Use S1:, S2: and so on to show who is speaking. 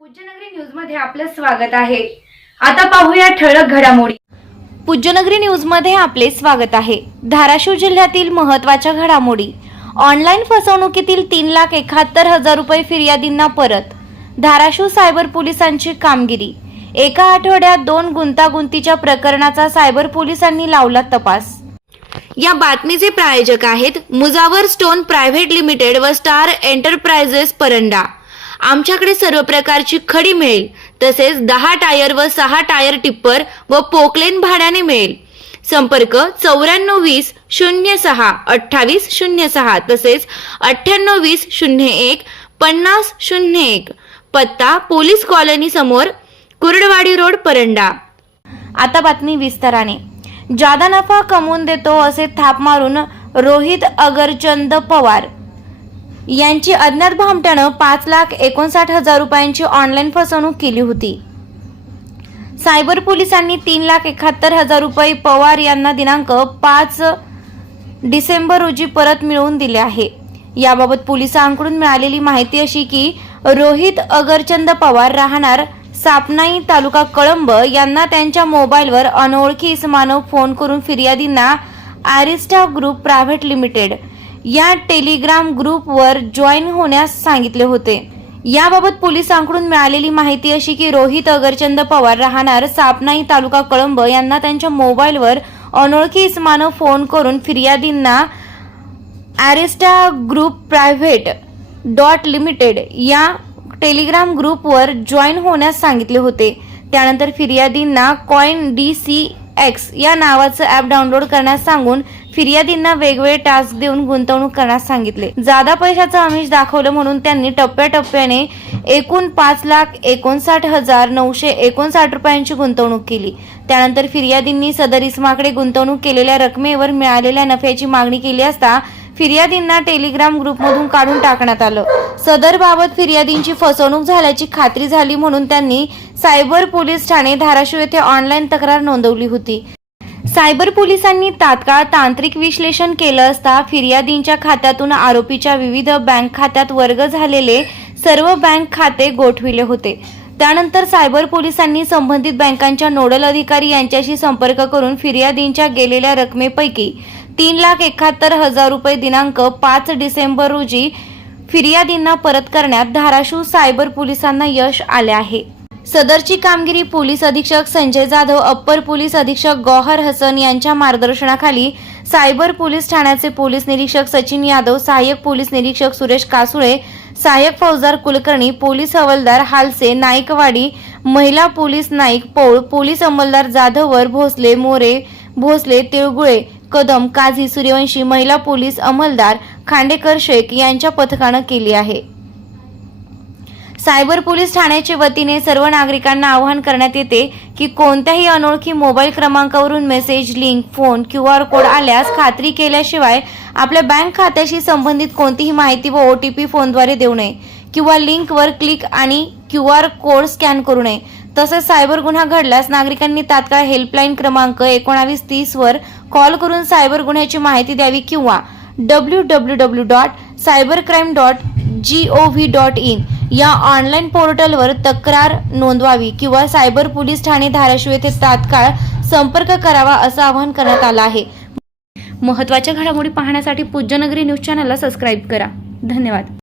S1: पूज्यनगरी न्यूजमध्ये आपलं स्वागत आहे. आता पाहूया ठळक घडामोडी. पूज्यनगरी न्यूजमध्ये आपले स्वागत आहे. धाराशिव जिल्ह्यातील महत्त्वाच्या घडामोडी. ऑनलाईन फसवणुकीतील तीन लाख एकाहत्तर हजार रुपये फिर्यादींना परत. धाराशिव सायबर पोलिसांची कामगिरी. एका आठवड्यात दोन गुंतागुंतीच्या प्रकरणाचा सायबर पोलिसांनी लावला तपास. या बातमीचे प्रायोजक आहेत मुजावर स्टोन प्रायव्हेट लिमिटेड व स्टार एंटरप्राइजेस परंडा. आमच्याकडे सर्व प्रकारची खडी मिळेल. तसेच दहा टायर व सहा टायर टिप्पर व पोकलेन भाड्याने मिळेल. संपर्क चौऱ्याण्णव वीस शून्य सहा अठ्ठावीस शून्य सहा तसेच अठ्ठ्याण्णव वीस शून्य एक पन्नास शून्य एक. पत्ता पोलीस कॉलनी समोर कुर्डवाडी रोड परंडा. आता बातमी विस्ताराने. जादा नफा कमवून देतो असे थाप मारून रोहित अगरचंद पवार यांची अज्ञात भामट्यानं पाच लाख एकोणसाठ हजार रुपयांची ऑनलाईन फसवणूक केली होती. सायबर पोलिसांनी तीन लाख एकाहत्तर हजार रुपये पवार यांना दिनांक पाच डिसेंबर रोजी परत मिळवून दिले आहे. याबाबत पोलिसांकडून मिळालेली माहिती अशी की रोहित अगरचंद पवार राहणार सापनाई तालुका कळंब यांना त्यांच्या मोबाईलवर अनोळखी इसमानव फोन करून फिर्यादींना आरिस्टा ग्रुप प्रायव्हेट लिमिटेड या टेलिग्राम ग्रुपवर जॉईन होण्यास सांगितले होते. याबाबत पोलिसांकडून मिळालेली माहिती अशी की रोहित अगरचंद पवार राहणार सापनाई तालुका कळंब यांना त्यांच्या मोबाईलवर अनोळखी इसमानं फोन करून फिर्यादींना Arista group private dot limited या टेलिग्राम ग्रुपवर जॉईन होण्यास सांगितले होते. त्यानंतर फिर्यादींना कॉइन डी सी एक्स या नावाचं ॲप डाउनलोड करण्यास सांगून फिर्यादींना वेगवेगळे टास्क देऊन गुंतवणूक करण्यास सांगितले. जादा पैशाचं आमिष दाखवलं म्हणून त्यांनी टप्प्याटप्प्याने एकूण पाच लाख एकोणसाठ हजार नऊशे एकोणसाठ रुपयांची गुंतवणूक केली. त्यानंतर फिर्यादींनी सदर इस्माकडे गुंतवणूक केलेल्या रकमेवर मिळालेल्या नफ्याची मागणी केली असता फिर्यादींना टेलिग्राम ग्रुपमधून काढून टाकण्यात आलं. सदर बाबत फिर्यादींची फसवणूक झाल्याची खात्री झाली म्हणून त्यांनी सायबर पोलीस ठाणे धाराशिव येथे ऑनलाईन तक्रार नोंदवली होती. सायबर पोलिसांनी तात्काळ तांत्रिक विश्लेषण केलं असता फिर्यादींच्या खात्यातून आरोपीच्या विविध बँक खात्यात वर्ग झालेले सर्व बँक खाते गोठविले होते. त्यानंतर सायबर पोलिसांनी संबंधित बँकांच्या नोडल अधिकारी यांच्याशी संपर्क करून फिर्यादींच्या गेलेल्या रकमेपैकी तीन लाख एकाहत्तर हजार रुपये दिनांक पाच डिसेंबर रोजी फिर्यादींना परत करण्यात धाराशिव सायबर पोलिसांना यश आले आहे. सदरची कामगिरी पोलीस अधीक्षक संजय जाधव अप्पर पोलीस अधीक्षक गौहर हसन यांच्या मार्गदर्शनाखाली सायबर पोलीस ठाण्याचे पोलीस निरीक्षक सचिन यादव सहाय्यक पोलीस निरीक्षक सुरेश कासुळे सहाय्यक फौजदार कुलकर्णी पोलीस हवालदार हालसे नाईकवाडी महिला पोलीस नाईक पौळ पोलीस अंमलदार जाधववर भोसले मोरे भोसले तिळगुळे कदम काझी सूर्यवंशी महिला पोलीस अंमलदार खांडेकर शेख यांच्या पथकानं केली आहे. सायबर पोलीस ठाण्याच्या वतीने सर्व नागरिकांना आवाहन करण्यात येते की कोणत्याही अनोळखी mobile क्रमांकावरून message link phone Q R code आल्यास खात्री केल्याशिवाय आपल्या बँक खात्याशी संबंधित कोणतीही माहिती व ओ टी पी फोनद्वारे देऊ नये किंवा लिंकवर क्लिक आणि क्यू आर कोड स्कॅन करू नये. तसंच सायबर गुन्हा घडल्यास नागरिकांनी तात्काळ हेल्पलाईन क्रमांक एकोणावीस तीसवर कॉल करून सायबर गुन्ह्याची माहिती द्यावी किंवा W W W dot cyber crime dot G O V dot in या ऑनलाईन पोर्टलवर तक्रार नोंदवावी किंवा सायबर पोलीस ठाणे धाराशिव येथे तात्काळ संपर्क करावा असं आवाहन करण्यात आलं आहे. महत्त्वाच्या घडामोडी पाहण्यासाठी पूज्यनगरी न्यूज चॅनलला सबस्क्राईब करा. धन्यवाद.